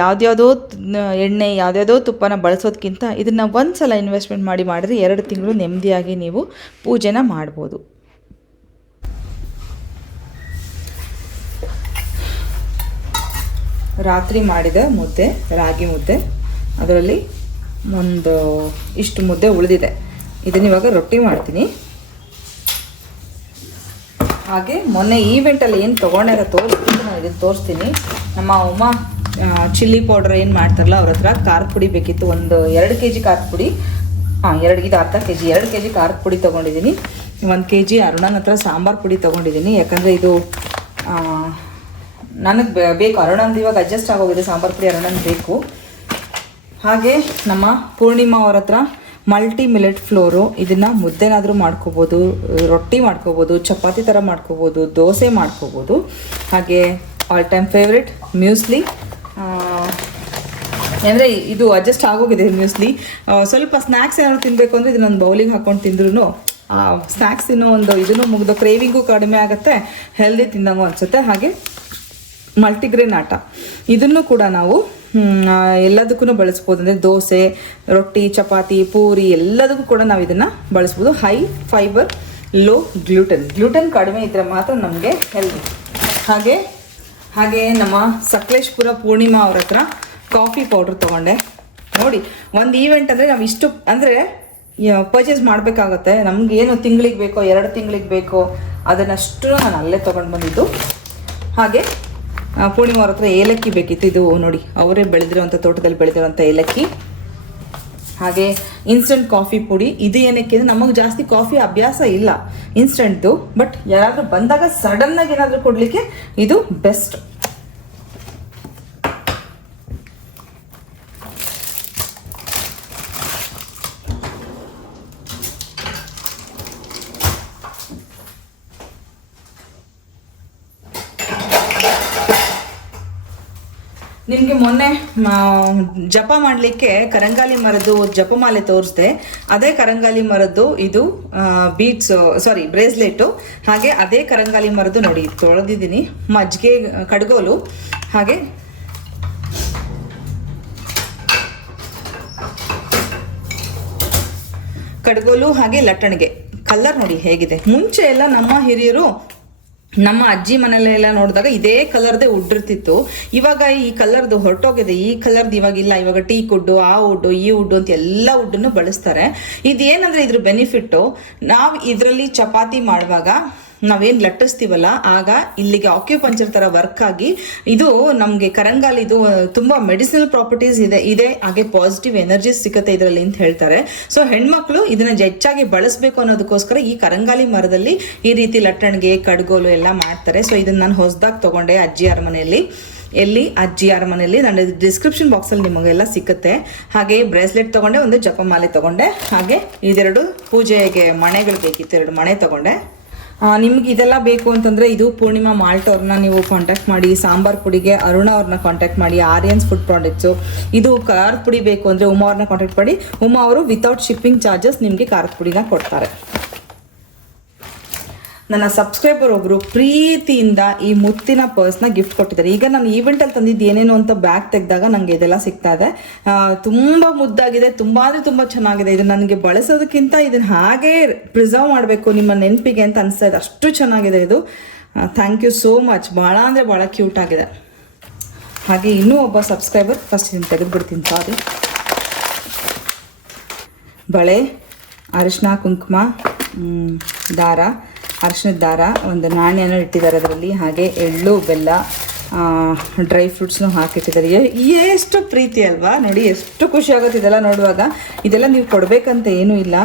A: ಯಾವ್ದ್ಯಾವುದೋ ಎಣ್ಣೆ, ಯಾವುದ್ಯಾವುದೋ ತುಪ್ಪನ ಬಳಸೋದಕ್ಕಿಂತ ಇದನ್ನು ಒಂದು ಸಲ ಇನ್ವೆಸ್ಟ್ಮೆಂಟ್ ಮಾಡಿ ಮಾಡಿದ್ರೆ ಎರಡು ತಿಂಗಳು ನೆಮ್ಮದಿಯಾಗಿ ನೀವು ಪೂಜೆನ ಮಾಡ್ಬೋದು. ರಾತ್ರಿ ಮಾಡಿದ ಮುದ್ದೆ, ರಾಗಿ ಮುದ್ದೆ. ಅದರಲ್ಲಿ ಒಂದು ಇಷ್ಟು ಮುದ್ದೆ ಉಳಿದಿದೆ. ಇದನ್ನ ಇವಾಗ ರೊಟ್ಟಿ ಮಾಡ್ತೀನಿ. ಹಾಗೆ ಮೊನ್ನೆ ಈವೆಂಟಲ್ಲಿ ಏನು ತೊಗೊಂಡಾಗ ತೋರಿಸ್ತೀನಿ ನಾನು ಇದನ್ನು ತೋರಿಸ್ತೀನಿ. ನಮ್ಮ ಉಮಾ ಚಿಲ್ಲಿ ಪೌಡರ್ ಏನು ಮಾಡ್ತಾರಲ್ಲ ಅವ್ರ ಹತ್ರ ಖಾರದ ಪುಡಿ ಬೇಕಿತ್ತು. ಒಂದು ಎರಡು ಕೆ ಜಿ ಖಾರದ ಪುಡಿ. ಹಾಂ, ಎರಡು, ಇದು ಅರ್ಧ ಕೆ ಜಿ ಎರಡು ಕೆ ಜಿ ಖಾರದ ಪುಡಿ ತೊಗೊಂಡಿದ್ದೀನಿ. ಒಂದು ಕೆ ಜಿ ಅರುಣನ ಹತ್ರ ಸಾಂಬಾರು ಪುಡಿ ತೊಗೊಂಡಿದ್ದೀನಿ. ಯಾಕಂದರೆ ಇದು ನನಗೆ ಬೇಕು. ಅರುಣಂದು ಇವಾಗ ಅಡ್ಜಸ್ಟ್ ಆಗೋಗಿದೆ. ಸಾಂಬಾರು ಪುಡಿ ಅರುಣಂದು ಬೇಕು. ಹಾಗೆ ನಮ್ಮ ಪೂರ್ಣಿಮಾ ಅವ್ರ ಹತ್ರ ಮಲ್ಟಿ ಮಿಲೆಟ್ ಫ್ಲೋರು ಇದನ್ನು ಮುದ್ದೆನಾದರೂ ಮಾಡ್ಕೋಬೋದು, ರೊಟ್ಟಿ ಮಾಡ್ಕೋಬೋದು, ಚಪಾತಿ ಥರ ಮಾಡ್ಕೋಬೋದು, ದೋಸೆ ಮಾಡ್ಕೋಬೋದು. ಹಾಗೆ ಆಲ್ ಟೈಮ್ ಫೇವ್ರೆಟ್ ಮ್ಯೂಸ್ಲಿ ಅಂದರೆ ಇದು ಅಡ್ಜಸ್ಟ್ ಆಗೋಗಿದೆ ಮ್ಯೂಸ್ಲಿ ಸ್ವಲ್ಪ ಸ್ನ್ಯಾಕ್ಸ್ ಏನಾದ್ರು ತಿನ್ನಬೇಕು ಅಂದರೆ ಇದನ್ನೊಂದು ಬೌಲಿಗೆ ಹಾಕೊಂಡು ತಿಂದ್ರೂ ಸ್ನ್ಯಾಕ್ಸ್ ತಿನ್ನೋ ಒಂದು ಇದನ್ನು ಮುಗಿದು ಕ್ರೇವಿಂಗು ಕಡಿಮೆ ಆಗುತ್ತೆ ಹೆಲ್ದಿ ತಿಂದಂಗೂ ಅನಿಸುತ್ತೆ. ಹಾಗೆ ಮಲ್ಟಿಗ್ರೇನ್ ಆಟ. ಇದನ್ನು ಕೂಡ ನಾವು ಎಲ್ಲದಕ್ಕೂ ಬಳಸ್ಬೋದು. ಅಂದರೆ ದೋಸೆ, ರೊಟ್ಟಿ, ಚಪಾತಿ, ಪೂರಿ ಎಲ್ಲದಕ್ಕೂ ಕೂಡ ನಾವು ಇದನ್ನು ಬಳಸ್ಬೋದು. High fibre low gluten gluten ಕಡಿಮೆ ಇದ್ದರೆ ಮಾತ್ರ ನಮಗೆ ಹೆಲ್ದಿ ಹಾಗೆ ಹಾಗೆ ನಮ್ಮ ಸಕಲೇಶ್ಪುರ ಪೂರ್ಣಿಮಾ ಅವ್ರ ಹತ್ರ ಕಾಫಿ ಪೌಡ್ರ್ ತೊಗೊಂಡೆ. ನೋಡಿ, ಒಂದು ಈವೆಂಟ್ ಅಂದರೆ ನಾವು ಇಷ್ಟು, ಅಂದರೆ ಪರ್ಚೇಸ್ ಮಾಡಬೇಕಾಗತ್ತೆ. ನಮ್ಗೆ ಏನು ತಿಂಗಳಿಗೆ ಬೇಕೋ, ಎರಡು ತಿಂಗಳಿಗೆ ಬೇಕೋ ಅದನ್ನಷ್ಟು ನಾನು ಅಲ್ಲೇ ತೊಗೊಂಡು ಬಂದಿದ್ದು. ಹಾಗೆ ಪೂರ್ಣಿಮಾ ಹತ್ರ ಏಲಕ್ಕಿ ಬೇಕಿತ್ತು. ಇದು ನೋಡಿ, ಅವರೇ ಬೆಳೆದಿರುವಂಥ ತೋಟದಲ್ಲಿ ಬೆಳೆದಿರುವಂಥ ಏಲಕ್ಕಿ. ಹಾಗೆ ಇನ್ಸ್ಟಂಟ್ ಕಾಫಿ ಪುಡಿ. ಇದು ಏನಕ್ಕೆ ಅಂದರೆ ನಮಗೆ ಜಾಸ್ತಿ ಕಾಫಿ ಅಭ್ಯಾಸ ಇಲ್ಲ. ಇನ್ಸ್ಟಂಟ್ದು ಬಟ್ ಯಾರಾದರೂ ಬಂದಾಗ ಸಡನ್ನಾಗಿ ಏನಾದರೂ ಕೊಡಲಿಕ್ಕೆ ಇದು ಬೆಸ್ಟ್ ನಿಮಗೆ ಮೊನ್ನೆ ಜಪ ಮಾಡಲಿಕ್ಕೆ ಕರಂಗಾಲಿ ಮರದ್ದು ಜಪಮಾಲೆ ತೋರಿಸ್ದೆ. ಅದೇ ಕರಂಗಾಲಿ ಮರದ್ದು ಇದು ಬೀಟ್ಸ್ ಸಾರಿ ಬ್ರೇಸ್ಲೆಟು ಹಾಗೆ ಅದೇ ಕರಂಗಾಲಿ ಮರದ್ದು ನೋಡಿ, ತೊಳೆದಿದ್ದೀನಿ. ಮಜ್ಜಿಗೆ, ಕಡ್ಗೋಲು. ಹಾಗೆ. ಕಡ್ಗೋಲು ಹಾಗೆ ಲಟ್ಟಣಿಗೆ. ಕಲ್ಲರ್ ನೋಡಿ ಹೇಗಿದೆ. ಮುಂಚೆ ಎಲ್ಲ ನಮ್ಮ ಹಿರಿಯರು ನಮ್ಮ ಅಜ್ಜಿ ಮನೆಯಲ್ಲೆಲ್ಲ ನೋಡಿದಾಗ ಇದೇ ಕಲರ್ದೇ ಉಡ್ಡಿರ್ತಿತ್ತು ಇವಾಗ ಈ ಕಲರ್ದು ಹೊರಟೋಗಿದೆ. ಈ ಕಲರ್ದು ಇವಾಗ ಇಲ್ಲ. ಇವಾಗ ಟೀ ಉಡ್ಡು, ಆ ಉಡ್ಡು, ಈ ಉಡ್ಡು ಅಂತ ಎಲ್ಲ ಉಡ್ಡನ್ನು ಬಳಸ್ತಾರೆ. ಇದೇನಂದ್ರೆ ಇದ್ರ ಬೆನಿಫಿಟ್ಟು? ನಾವು ಇದರಲ್ಲಿ ಚಪಾತಿ ಮಾಡುವಾಗ ನಾವೇನು ಲಟ್ಟಿಸ್ತೀವಲ್ಲ, ಆಗ ಇಲ್ಲಿಗೆ ಆಕ್ಯುಪಂಚರ್ ಥರ ವರ್ಕ್ ಆಗಿ ಇದು ನಮಗೆ ಕರಂಗಾಲಿದು ತುಂಬ ಮೆಡಿಸಿನಲ್ ಪ್ರಾಪರ್ಟೀಸ್ ಇದೆ ಇದೆ, ಹಾಗೆ ಪಾಸಿಟಿವ್ ಎನರ್ಜಿ ಸಿಗುತ್ತೆ ಇದರಲ್ಲಿ ಅಂತ ಹೇಳ್ತಾರೆ. ಸೊ ಹೆಣ್ಮಕ್ಳು ಇದನ್ನ ಹೆಚ್ಚಾಗಿ ಬಳಸಬೇಕು ಅನ್ನೋದಕ್ಕೋಸ್ಕರ ಈ ಕರಂಗಾಲಿ ಮರದಲ್ಲಿ ಈ ರೀತಿ ಲಟ್ಟಣಿಗೆ, ಕಡ್ಗೋಲು ಎಲ್ಲ ಮಾಡ್ತಾರೆ. ಸೊ ಇದನ್ನ ನಾನು ಹೊಸದಾಗಿ ತಗೊಂಡೆ ಅಜ್ಜಿ ಮನೆಯಲ್ಲಿ. ಎಲ್ಲಿ? ಅಜ್ಜಿಯಾರ ಮನೆಯಲ್ಲಿ. ನಾನು ಡಿಸ್ಕ್ರಿಪ್ಷನ್ ಬಾಕ್ಸಲ್ಲಿ ನಿಮಗೆಲ್ಲ ಸಿಕ್ಕುತ್ತೆ. ಹಾಗೆ ಬ್ರೇಸ್ಲೆಟ್ ತಗೊಂಡೆ, ಒಂದು ಜಪಮಾಲೆ ತಗೊಂಡೆ. ಹಾಗೆ ಇದೆರಡು ಪೂಜೆಗೆ ಮಣೆಗಳು ಬೇಕಿತ್ತು, ಎರಡು ಮಣೆ ತಗೊಂಡೆ. ನಿಮ್ಗೆ ಇದೆಲ್ಲ ಬೇಕು ಅಂತಂದರೆ ಇದು ಪೂರ್ಣಿಮಾ ಮಾಲ್ಟ್ ಅವ್ರನ್ನ ನೀವು ಕಾಂಟ್ಯಾಕ್ಟ್ ಮಾಡಿ, ಸಾಂಬಾರ್ ಪುಡಿಗೆ ಅರುಣ ಅವ್ರನ್ನ ಕಾಂಟ್ಯಾಕ್ಟ್ ಮಾಡಿ, ಆರ್ಯನ್ಸ್ ಫುಡ್ ಪ್ರಾಡಕ್ಟ್ಸು ಇದು ಖಾರದ ಪುಡಿ ಬೇಕು ಅಂದರೆ ಉಮಾ ಅವ್ರನ್ನ ಕಾಂಟ್ಯಾಕ್ಟ್ ಮಾಡಿ, ಉಮಾ ಅವರು ವಿತೌಟ್ ಶಿಪ್ಪಿಂಗ್ ಚಾರ್ಜಸ್ ನಿಮಗೆ ಖಾರದ ಪುಡಿನ ಕೊಡ್ತಾರೆ. ನನ್ನ ಸಬ್ಸ್ಕ್ರೈಬರ್ ಒಬ್ಬರು ಪ್ರೀತಿಯಿಂದ ಈ ಮುತ್ತಿನ ಪರ್ಸ್ನ ಗಿಫ್ಟ್ ಕೊಟ್ಟಿದ್ದಾರೆ. ಈಗ ನಾನು ಈವೆಂಟಲ್ಲಿ ತಂದಿದ್ದು ಏನೇನು ಅಂತ ಬ್ಯಾಗ್ ತೆಗೆದಾಗ ನನಗೆ ಇದೆಲ್ಲ ಸಿಗ್ತಾ ಇದೆ. ತುಂಬ ಮುದ್ದಾಗಿದೆ, ತುಂಬ ಅಂದರೆ ತುಂಬ ಚೆನ್ನಾಗಿದೆ. ಇದು ನನಗೆ ಬಳಸೋದಕ್ಕಿಂತ ಇದನ್ನು ಹಾಗೇ ಪ್ರಿಸರ್ವ್ ಮಾಡಬೇಕು ನಿಮ್ಮ ನೆನಪಿಗೆ ಅಂತ ಅನಿಸ್ತಾ ಇದೆ. ಅಷ್ಟು ಚೆನ್ನಾಗಿದೆ ಇದು. ಥ್ಯಾಂಕ್ ಯು ಸೋ ಮಚ್ ಭಾಳ ಅಂದರೆ ಭಾಳ ಕ್ಯೂಟ್ ಆಗಿದೆ. ಹಾಗೆ ಇನ್ನೂ ಒಬ್ಬ ಸಬ್ಸ್ಕ್ರೈಬರ್ ಫಸ್ಟ್ ಇದನ್ನು ತೆಗೆದುಬಿಡ್ತೀನಿ ಸಾರಿ ಬಳೆ ಅರಿಶಿನ ಕುಂಕುಮ ದಾರ. ಅರಿಶಿನದ ದಾರ, ಒಂದು ನಾಣ್ಯನ ಇಟ್ಟಿದ್ದಾರೆ ಅದರಲ್ಲಿ, ಹಾಗೆ ಎಳ್ಳು, ಬೆಲ್ಲ ಡ್ರೈ ಫ್ರೂಟ್ಸ್ನು ಹಾಕಿಟ್ಟಿದ್ದಾರೆ. ಎಷ್ಟು ಪ್ರೀತಿ ಅಲ್ವಾ? ನೋಡಿ, ಎಷ್ಟು ಖುಷಿ ಆಗುತ್ತೆ ಇದೆಲ್ಲ ನೋಡುವಾಗ. ಇದೆಲ್ಲ ನೀವು ಕೊಡಬೇಕಂತ ಏನೂ ಇಲ್ಲ.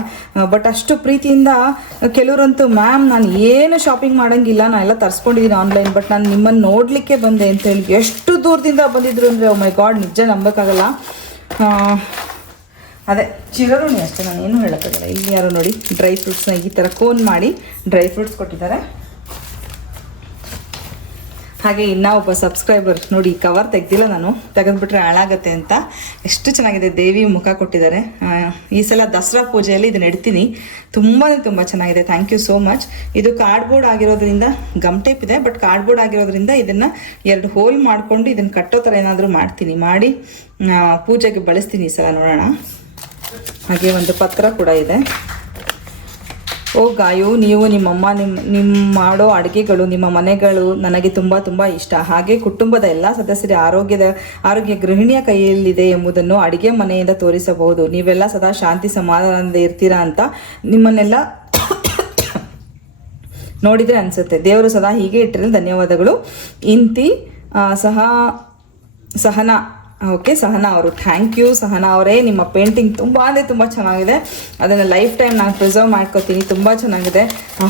A: ಬಟ್ ಅಷ್ಟು ಪ್ರೀತಿಯಿಂದ ಕೆಲವರಂತೂ ಮ್ಯಾಮ್ ನಾನು ಏನು ಶಾಪಿಂಗ್ ಮಾಡೋಂಗಿಲ್ಲ. ನಾನು ಎಲ್ಲ ತರ್ಸ್ಕೊಂಡಿದ್ದೀನಿ ಆನ್ಲೈನ್ ಬಟ್ ನಾನು ನಿಮ್ಮನ್ನು ನೋಡಲಿಕ್ಕೆ ಬಂದೆ ಅಂತ ಹೇಳಿ, ಎಷ್ಟು ದೂರದಿಂದ ಬಂದಿದ್ರು ಅಂದರೆ ಮೈ ಗಾಡ್ ನಿಜ ನಂಬಕ್ಕಾಗಲ್ಲ. ಅದೇ ಚಿರರುಣಿ ಅಷ್ಟೇ, ನಾನು ಏನು ಹೇಳೋಕ್ಕಾಗಲ್ಲ. ಇಲ್ಲಿ ಯಾರು ನೋಡಿ ಡ್ರೈ ಫ್ರೂಟ್ಸ್ನ ಈ ಥರ ಕೋನ್ ಮಾಡಿ ಡ್ರೈ ಫ್ರೂಟ್ಸ್ ಕೊಟ್ಟಿದ್ದಾರೆ. ಹಾಗೆ ಇನ್ನೂ ಒಬ್ಬ ಸಬ್ಸ್ಕ್ರೈಬರ್ ನೋಡಿ ಕವರ್ ತೆಗ್ದಿಲ್ಲ ನಾನು. ತೆಗೆದ್ಬಿಟ್ರೆ ಹಾಳಾಗತ್ತೆ ಅಂತ. ಎಷ್ಟು ಚೆನ್ನಾಗಿದೆ, ದೇವಿ ಮುಖ ಕೊಟ್ಟಿದ್ದಾರೆ. ಈ ಸಲ ದಸರಾ ಪೂಜೆಯಲ್ಲಿ ಇದನ್ನ ಇಡ್ತೀನಿ. ತುಂಬಾ ತುಂಬ ಚೆನ್ನಾಗಿದೆ. ಥ್ಯಾಂಕ್ ಯು ಸೋ ಮಚ್ ಇದು ಕಾರ್ಡ್ಬೋರ್ಡ್ ಆಗಿರೋದ್ರಿಂದ ಗಮ್ ಟೇಪ್ ಇದೆ ಬಟ್ ಕಾರ್ಡ್ಬೋರ್ಡ್ ಆಗಿರೋದ್ರಿಂದ ಇದನ್ನು ಎರಡು ಹೋಲ್ ಮಾಡಿಕೊಂಡು ಇದನ್ನು ಕಟ್ಟೋ ಥರ ಏನಾದರೂ ಮಾಡ್ತೀನಿ. ಮಾಡಿ ಪೂಜೆಗೆ ಬಳಸ್ತೀನಿ ಈ ಸಲ ನೋಡೋಣ. ಹಾಗೆ ಒಂದು ಪತ್ರ ಕೂಡ ಇದೆ. ಓ ಗಾಯು, ನೀವು ನಿಮ್ಮಮ್ಮ ನಿಮ್ಮ ನಿಮ್ಮ ಮಾಡೋ ಅಡುಗೆಗಳು, ನಿಮ್ಮ ಮನೆಗಳು ನನಗೆ ತುಂಬ ತುಂಬ ಇಷ್ಟ. ಹಾಗೆ ಕುಟುಂಬದ ಎಲ್ಲ ಸದಸ್ಯರ ಆರೋಗ್ಯದ, ಆರೋಗ್ಯ ಗೃಹಿಣಿಯ ಕೈಯಲ್ಲಿದೆ ಎಂಬುದನ್ನು ಅಡುಗೆ ಮನೆಯಿಂದ ತೋರಿಸಬಹುದು. ನೀವೆಲ್ಲ ಸದಾ ಶಾಂತಿ ಸಮಾಧಾನದಿಂದ ಇರ್ತೀರಾ ಅಂತ ನಿಮ್ಮನ್ನೆಲ್ಲ ನೋಡಿದರೆ ಅನಿಸುತ್ತೆ. ದೇವರು ಸದಾ ಹೀಗೆ ಇಟ್ಟಿರಲು. ಧನ್ಯವಾದಗಳು. ಇಂತಿ ಸಹ, ಸಹನ ಓಕೆ, ಸಹನಾ ಅವರು ಥ್ಯಾಂಕ್ ಯು ಸಹನಾ ಅವರೇ, ನಿಮ್ಮ ಪೇಂಟಿಂಗ್ ತುಂಬ ಅಂದರೆ ತುಂಬ ಚೆನ್ನಾಗಿದೆ. ಅದನ್ನು ಲೈಫ್ ಟೈಮ್ ನಾನು ಪ್ರಿಸರ್ವ್ ಮಾಡ್ಕೋತೀನಿ, ತುಂಬ ಚೆನ್ನಾಗಿದೆ.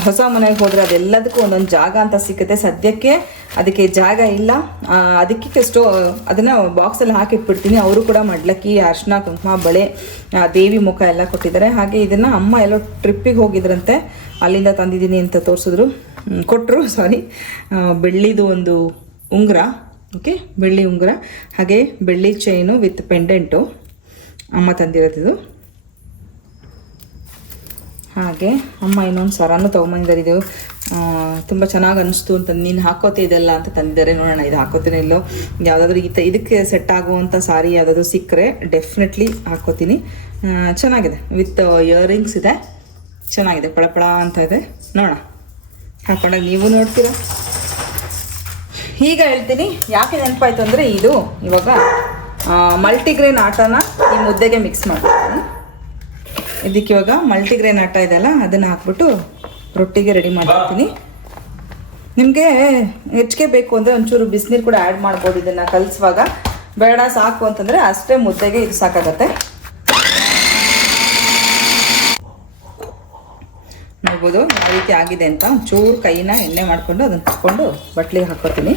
A: ಹೊಸ ಮನೆಗೆ ಹೋದರೆ ಅದೆಲ್ಲದಕ್ಕೂ ಒಂದೊಂದು ಜಾಗ ಅಂತ ಸಿಕ್ಕುತ್ತೆ. ಸದ್ಯಕ್ಕೆ ಅದಕ್ಕೆ ಜಾಗ ಇಲ್ಲ. ಅದಕ್ಕೆ ಸ್ಟೋ ಅದನ್ನು ಬಾಕ್ಸಲ್ಲಿ ಹಾಕಿಟ್ಬಿಡ್ತೀನಿ. ಅವರು ಕೂಡ ಮಡ್ಲಕ್ಕಿ, ಅರ್ಶಿನ, ಕುಂಕುಮ, ಬಳೆ ದೇವಿ ಮುಖ ಎಲ್ಲ ಕೊಟ್ಟಿದ್ದಾರೆ. ಹಾಗೆ ಇದನ್ನು ಅಮ್ಮ ಎಲ್ಲೋ ಟ್ರಿಪ್ಪಿಗೆ ಹೋಗಿದ್ರಂತೆ. ಅಲ್ಲಿಂದ ತಂದಿದ್ದೀನಿ ಅಂತ ತೋರಿಸಿದ್ರು. ಕೊಟ್ಟರು ಸಾರಿ ಬೆಳ್ಳಿದು ಒಂದು ಉಂಗುರ. ಓಕೆ ಬೆಳ್ಳಿ ಉಂಗುರ, ಹಾಗೆ ಬೆಳ್ಳಿ ಚೈನು ವಿತ್ ಪೆಂಡೆಂಟು ಅಮ್ಮ ತಂದಿರೋದಿದು. ಹಾಗೆ ಅಮ್ಮ ಇನ್ನೊಂದು ಸರನೂ ತೊಗೊಂಬಂದಿದ್ದಾರೆ ಇದು ತುಂಬ ಚೆನ್ನಾಗಿ ಅನಿಸ್ತು ಅಂತ, ನೀನು ಹಾಕೋತೆ ಇದೆಲ್ಲ ಅಂತ ತಂದಿದ್ದಾರೆ. ನೋಡೋಣ, ಇದು ಹಾಕೋತೀನಿ ಇಲ್ಲೋ? ಯಾವುದಾದ್ರೂ ಈ ಇದಕ್ಕೆ ಸೆಟ್ ಆಗುವಂಥ ಸಾರಿ ಯಾವುದಾದ್ರೂ ಸಿಕ್ಕರೆ ಡೆಫಿನೆಟ್ಲಿ ಹಾಕೋತೀನಿ. ಚೆನ್ನಾಗಿದೆ. ವಿತ್ ಇಯರಿಂಗ್ಸ್ ಇದೆ. ಚೆನ್ನಾಗಿದೆ. ಪಳಪಳ ಅಂತ ಇದೆ. ನೋಡೋಣ. ಹಾಕೊಂಡಾಗ ನೀವು ನೋಡ್ತೀರಾ? ಈಗ ಹೇಳ್ತೀನಿ, ಯಾಕೆ ನೆನಪಾಯ್ತು ಅಂದರೆ ಇದು, ಇವಾಗ ಮಲ್ಟಿಗ್ರೇನ್ ಆಟನ ಈ ಮುದ್ದೆಗೆ ಮಿಕ್ಸ್ ಮಾಡ್ತೀನಿ ಇದಕ್ಕೆ ಇವಾಗ ಮಲ್ಟಿಗ್ರೇನ್ ಆಟ ಇದೆಯಲ್ಲ ಅದನ್ನು ಹಾಕ್ಬಿಟ್ಟು ರೊಟ್ಟಿಗೆ ರೆಡಿ ಮಾಡ್ತೀನಿ ನಿಮಗೆ ಹೆಚ್ಚಿಗೆ ಬೇಕು ಅಂದರೆ ಒಂಚೂರು ಬಿಸಿನೀರು ಕೂಡ ಆ್ಯಡ್ ಮಾಡ್ಬೋದು ಇದನ್ನು ಕಲಿಸುವಾಗ. ಬೇಡ ಸಾಕು ಅಂತಂದರೆ ಅಷ್ಟೇ ಮುದ್ದೆಗೆ ಇದು ಸಾಕಾಗತ್ತೆ. ನೋಡ್ಬೋದು ಯಾವ ರೀತಿ ಆಗಿದೆ ಅಂತ ಒಂಚೂರು ಕೈನ ಎಣ್ಣೆ ಮಾಡಿಕೊಂಡು ಅದನ್ನು ತಗೊಂಡು ಬಟ್ಲಿಗೆ ಹಾಕೋತೀನಿ.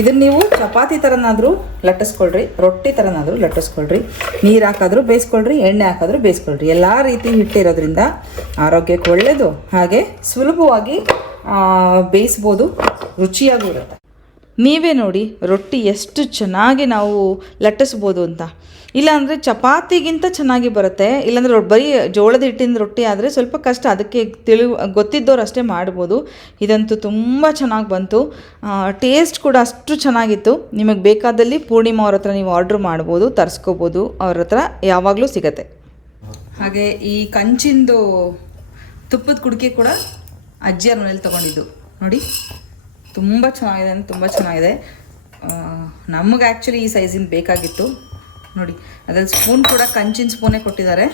A: ಇದನ್ನು ನೀವು ಚಪಾತಿ ಥರನಾದರೂ ಲಟ್ಟಿಸ್ಕೊಳ್ರಿ, ರೊಟ್ಟಿ ಥರನಾದರೂ ಲಟ್ಟಿಸ್ಕೊಳ್ರಿ, ನೀರು ಹಾಕಾದರೂ ಬೇಯಿಸ್ಕೊಳ್ರಿ, ಎಣ್ಣೆ ಹಾಕಾದರೂ ಬೇಯಿಸ್ಕೊಳ್ರಿ. ಎಲ್ಲ ರೀತಿ ಹಿಟ್ಟಿರೋದ್ರಿಂದ ಆರೋಗ್ಯಕ್ಕೆ ಒಳ್ಳೆಯದು ಹಾಗೆ ಸುಲಭವಾಗಿ ಬೇಯಿಸ್ಬೋದು, ರುಚಿಯಾಗೂ ಇರುತ್ತೆ. ನೀವೇ ನೋಡಿ ರೊಟ್ಟಿ ಎಷ್ಟು ಚೆನ್ನಾಗಿ ನಾವು ಲಟ್ಟಿಸ್ಬೋದು ಅಂತ. ಇಲ್ಲಾಂದರೆ ಚಪಾತಿಗಿಂತ ಚೆನ್ನಾಗಿ ಬರುತ್ತೆ. ಇಲ್ಲಾಂದರೆ ಬರೀ ಜೋಳದ ಹಿಟ್ಟಿನ ರೊಟ್ಟಿ ಆದರೆ ಸ್ವಲ್ಪ ಕಷ್ಟ. ಅದಕ್ಕೆ ತಿಳಿ ಗೊತ್ತಿದ್ದವ್ರು ಅಷ್ಟೇ ಮಾಡ್ಬೋದು. ಇದಂತೂ ತುಂಬ ಚೆನ್ನಾಗಿ ಬಂತು. ಟೇಸ್ಟ್ ಕೂಡ ಅಷ್ಟು ಚೆನ್ನಾಗಿತ್ತು. ನಿಮಗೆ ಬೇಕಾದಲ್ಲಿ ಪೂರ್ಣಿಮಾ ಅವ್ರ ಹತ್ರ ನೀವು ಆರ್ಡ್ರ್ ಮಾಡ್ಬೋದು, ತರಿಸ್ಕೋಬೋದು. ಅವ್ರ ಹತ್ರ ಯಾವಾಗಲೂ ಸಿಗತ್ತೆ. ಹಾಗೆ ಈ ಕಂಚಿಂದು ತುಪ್ಪದ ಕುಡಿಕೆ ಕೂಡ ಅಜ್ಜಿಯರ ಮನೇಲಿ ತೊಗೊಂಡಿದ್ದು. ನೋಡಿ, ತುಂಬ ಚೆನ್ನಾಗಿದೆ ಅಂದರೆ ತುಂಬ ಚೆನ್ನಾಗಿದೆ. ನಮಗೆ ಆ್ಯಕ್ಚುಲಿ ಈ ಸೈಜಿಂದು ಬೇಕಾಗಿತ್ತು. ನೋಡಿ, ಅದ್ರಲ್ಲಿ ಸ್ಪೂನ್ ಕೂಡ ಕಂಚಿನ ಸ್ಪೂನೇ ಕೊಟ್ಟಿದ್ದಾರೆ.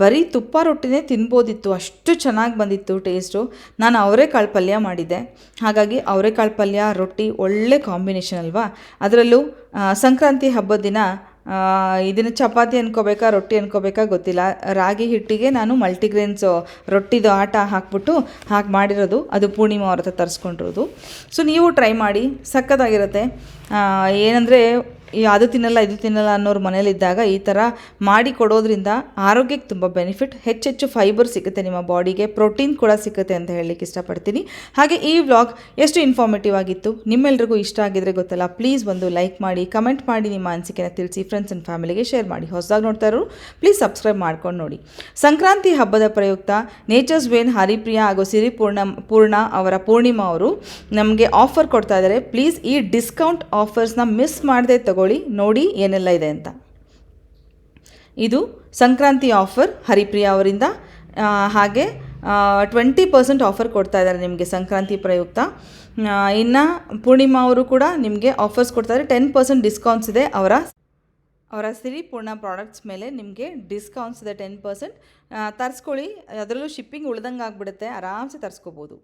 A: ಬರೀ ತುಪ್ಪ ರೊಟ್ಟಿನೇ ತಿನ್ಬೋದಿತ್ತು, ಅಷ್ಟು ಚೆನ್ನಾಗಿ ಬಂದಿತ್ತು ಟೇಸ್ಟು ನಾನು ಅವರೆಕಾಳು ಪಲ್ಯ ಮಾಡಿದ್ದೆ. ಹಾಗಾಗಿ ಅವರೆಕಾಳು ಪಲ್ಯ, ರೊಟ್ಟಿ ಒಳ್ಳೆ ಕಾಂಬಿನೇಷನ್ ಅಲ್ವಾ? ಅದರಲ್ಲೂ ಸಂಕ್ರಾಂತಿ ಹಬ್ಬದ ದಿನ ಇದನ್ನು ಚಪಾತಿ ಅನ್ಕೋಬೇಕಾ, ರೊಟ್ಟಿ ಅನ್ಕೋಬೇಕಾ ಗೊತ್ತಿಲ್ಲ. ರಾಗಿ ಹಿಟ್ಟಿಗೆ ನಾನು ಮಲ್ಟಿಗ್ರೇನ್ಸು ರೊಟ್ಟಿದು ಆಟ ಹಾಕ್ಬಿಟ್ಟು ಹಾಕಿ ಮಾಡಿರೋದು. ಅದು ಪೂರ್ಣಿಮಾ ಅವ್ರ ಹತ್ರ ತರಿಸ್ಕೊಂಡಿರೋದು. ಸೊ ನೀವು ಟ್ರೈ ಮಾಡಿ. ಸಖತ್ತಾಗಿರುತ್ತೆ ಏನಂದರೆ ಅದು ತಿನ್ನಲ್ಲ, ಇದು ತಿನ್ನಲ್ಲ ಅನ್ನೋರು ಮನೇಲಿದ್ದಾಗ ಈ ಥರ ಮಾಡಿ ಕೊಡೋದ್ರಿಂದ ಆರೋಗ್ಯಕ್ಕೆ ತುಂಬ ಬೆನಿಫಿಟ್ ಹೆಚ್ಚೆಚ್ಚು ಫೈಬರ್ ಸಿಗುತ್ತೆ ನಿಮ್ಮ ಬಾಡಿಗೆ ಪ್ರೋಟೀನ್ ಕೂಡ ಸಿಗುತ್ತೆ ಅಂತ ಹೇಳಲಿಕ್ಕೆ ಇಷ್ಟಪಡ್ತೀನಿ. ಹಾಗೆ ಈ ವ್ಲಾಗ್ ಎಷ್ಟು ಇನ್ಫಾರ್ಮೇಟಿವ್ ಆಗಿತ್ತು, ನಿಮ್ಮೆಲ್ರಿಗೂ ಇಷ್ಟ ಆಗಿದ್ರೆ ಗೊತ್ತಲ್ಲ ಪ್ಲೀಸ್ ಒಂದು ಲೈಕ್ ಮಾಡಿ ಕಮೆಂಟ್ ಮಾಡಿ ನಿಮ್ಮ ಅನಿಸಿಕೆನ ತಿಳಿಸಿ ಫ್ರೆಂಡ್ಸ್ ಆ್ಯಂಡ್ ಫ್ಯಾಮಿಲಿಗೆ ಶೇರ್ ಮಾಡಿ. ಹೊಸದಾಗಿ ನೋಡ್ತಾ ಇರೋರು ಪ್ಲೀಸ್ ಸಬ್ಸ್ಕ್ರೈಬ್ ಮಾಡ್ಕೊಂಡು ನೋಡಿ. ಸಂಕ್ರಾಂತಿ ಹಬ್ಬದ ಪ್ರಯುಕ್ತ ನೇಚರ್ಸ್ ವೇನ್ ಹರಿಪ್ರಿಯಾ ಹಾಗೂ ಸಿರಿ ಪೂರ್ಣ ಪೂರ್ಣ ಅವರ ಪೂರ್ಣಿಮಾ ಅವರು ನಮಗೆ ಆಫರ್ ಕೊಡ್ತಾ ಇದ್ದಾರೆ ಪ್ಲೀಸ್ ಈ ಡಿಸ್ಕೌಂಟ್ ಆಫರ್ಸ್ನ ಮಿಸ್ ಮಾಡದೆ ತಗೊಳ್ಳಿ, ನೋಡಿ ಏನೆಲ್ಲ ಇದೆ ಅಂತ. ಇದು ಸಂಕ್ರಾಂತಿ ಆಫರ್ ಹರಿಪ್ರಿಯಾ ಅವರಿಂದ. ಹಾಗೆ ಟ್ವೆಂಟಿ ಪರ್ಸೆಂಟ್ ಆಫರ್ ಕೊಡ್ತಾ ಇದ್ದಾರೆ ನಿಮಗೆ ಸಂಕ್ರಾಂತಿ ಪ್ರಯುಕ್ತ. ಇನ್ನು ಪೂರ್ಣಿಮಾ ಅವರು ಕೂಡ ನಿಮಗೆ ಆಫರ್ಸ್ ಕೊಡ್ತಾ ಇದ್ದಾರೆ. ಟೆನ್ ಪರ್ಸೆಂಟ್ ಡಿಸ್ಕೌಂಟ್ಸ್ ಇದೆ ಅವರ ಅವರ ಸಿರಿ ಪೂರ್ಣ ಪ್ರಾಡಕ್ಟ್ಸ್ ಮೇಲೆ ನಿಮಗೆ ಡಿಸ್ಕೌಂಟ್ಸ್ ಇದೆ ಟೆನ್ ಪರ್ಸೆಂಟ್ ತರಿಸ್ಕೊಳ್ಳಿ, ಅದರಲ್ಲೂ ಶಿಪ್ಪಿಂಗ್ ಉಳ್ದಂಗೆ ಆಗಿಬಿಡುತ್ತೆ. ಆರಾಮ್ಸೆ ತರಿಸ್ಕೋಬೋದು.